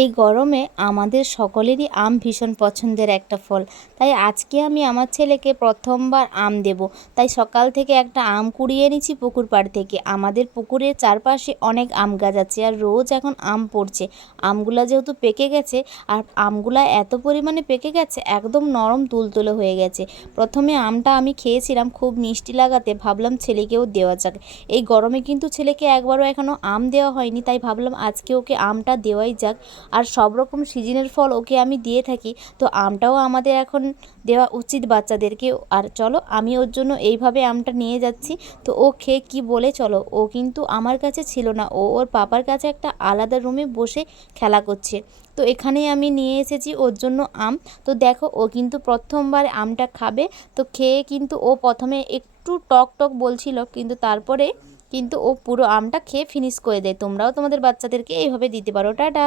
এই গরমে আমাদের সকলেরই আম ভীষণ পছন্দের একটা ফল। তাই আজকে আমি আমার ছেলেকে প্রথমবার আম দেব। তাই সকাল থেকে একটা আম কুড়িয়ে এনেছি পুকুর পাড় থেকে। আমাদের পুকুরের চারপাশে অনেক আম গাছ আছে আর রোজ এখন আম পড়ছে। আমগুলা যেহেতু পেকে গেছে আর আমগুলা এত পরিমাণে পেকে গেছে একদম নরম তুলতুলে হয়ে গেছে। প্রথমে আমটা আমি খেয়েছিলাম, খুব মিষ্টি লাগাতে ভাবলাম ছেলেকেও দেওয়া যাক। এই গরমে কিন্তু ছেলেকে একবারও এখনও আম দেওয়া হয়নি, তাই ভাবলাম আজকে ওকে আমটা দেওয়াই যাক। আর সব রকম সিজনের ফল ওকে আমি দিয়ে থাকি, তো আমটাও আমাদের এখন দেওয়া উচিত বাচ্চাদেরকে। আর চলো আমি ওর জন্য এইভাবে আমটা নিয়ে যাচ্ছি। তো ও খেয়ে কি বলে, চলো, ও কিন্তু আমার কাছে ছিল না, ও ওর পাপার কাছে একটা আলাদা রুমে বসে খেলা করছে। তো এখানেই আমি নিয়ে এসেছি ওর জন্য আম। তো দেখো ও কিন্তু প্রথমবার আমটা খাবে। তো খেয়ে কিন্তু ও প্রথমে একটু টক টক বলছিল, কিন্তু তারপরে কিন্তু ও পুরো আমটা খেয়ে ফিনিশ করে দেয়। তোমরাও তোমাদের বাচ্চাদেরকে এইভাবে দিতে পারো। টাটা।